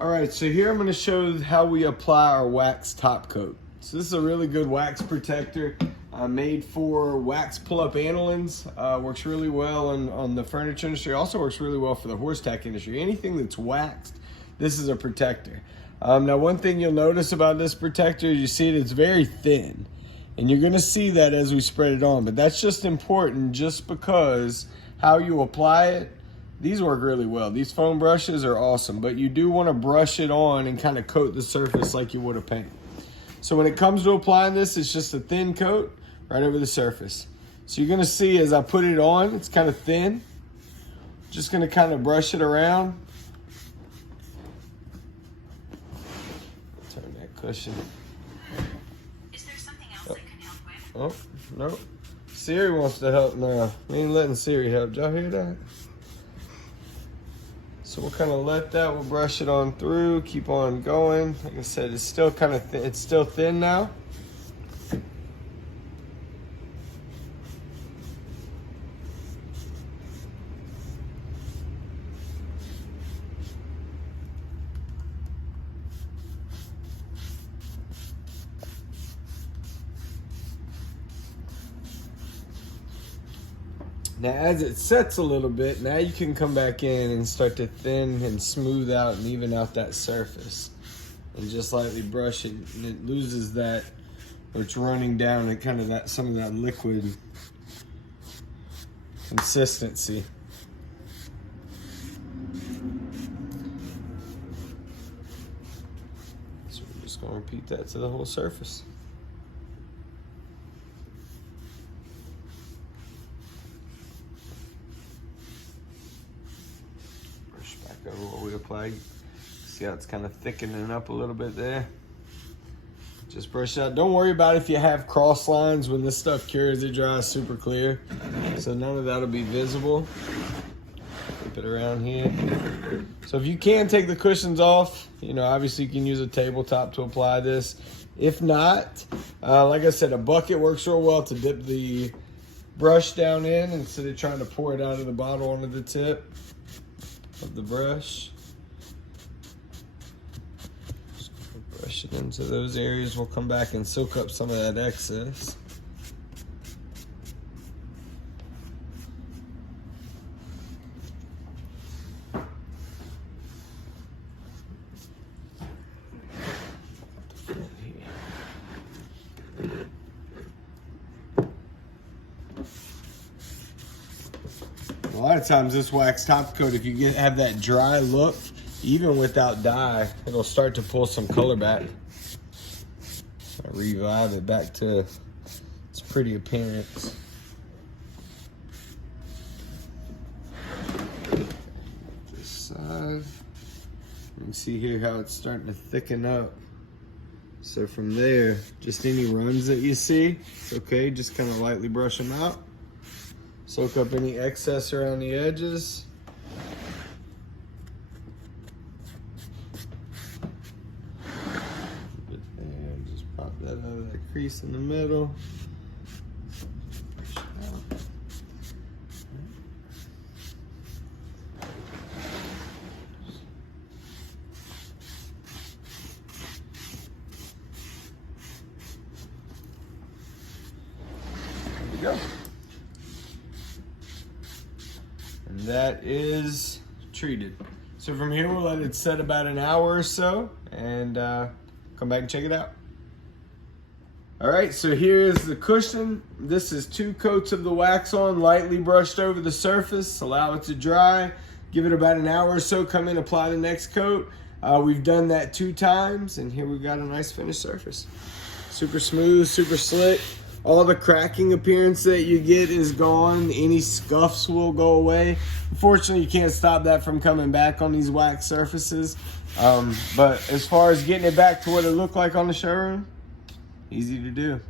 All right, so here I'm going to show how we apply our wax top coat. So this is a really good wax protector made for wax pull-up anilines. Works really well on the furniture industry. Also works really well for the horse tack industry. Anything that's waxed, this is a protector. Now one thing you'll notice about this protector is you see it's very thin. And you're going to see that as we spread it on. But that's just important just because how you apply it. These work really well. These foam brushes are awesome, but you do want to brush it on and kind of coat the surface like you would a paint. So when it comes to applying this, it's just a thin coat right over the surface. So you're going to see as I put it on, it's kind of thin. Just going to kind of brush it around. Turn that cushion. Is there something else I can help with? Oh, no. Siri wants to help now. We ain't letting Siri help. Did y'all hear that? So we'll kind of let that, we'll brush it on through, keep on going. Like I said, it's still kind of thin, it's still thin now. Now as it sets a little bit, now you can come back in and start to thin and smooth out and even out that surface. And just lightly brush it, and it loses that, or it's running down and kind of that, some of that liquid consistency. So we're just gonna repeat that to the whole surface. Over what we applied. See how it's kind of thickening up a little bit there. Just brush out. Don't worry about if you have cross lines. When this stuff cures, it dries super clear. So none of that'll be visible. Flip it around here. So if you can take the cushions off, you know, obviously you can use a tabletop to apply this. If not, like I said, a bucket works real well to dip the brush down in instead of trying to pour it out of the bottle onto the tip of the brush. Just brush it into those areas. We'll come back and soak up some of that excess. A lot of times this wax top coat, if you have that dry look, even without dye, it'll start to pull some color back. Revive it back to its pretty appearance. This side, you can see here how it's starting to thicken up. So from there, just any runs that you see, it's okay, just kind of lightly brush them out. Soak up any excess around the edges. And just pop that out of that crease in the middle. There we go. And that is treated. So from here, we'll let it set about an hour or so and come back and check it out. All right, so here is the cushion. This is 2 coats of the wax on, lightly brushed over the surface, allow it to dry, give it about an hour or so, come in, apply the next coat. We've done that 2 times, and here we've got a nice finished surface. Super smooth, super slick. All the cracking appearance that you get is gone. Any scuffs will go away. Unfortunately, you can't stop that from coming back on these wax surfaces. But as far as getting it back to what it looked like on the showroom, easy to do.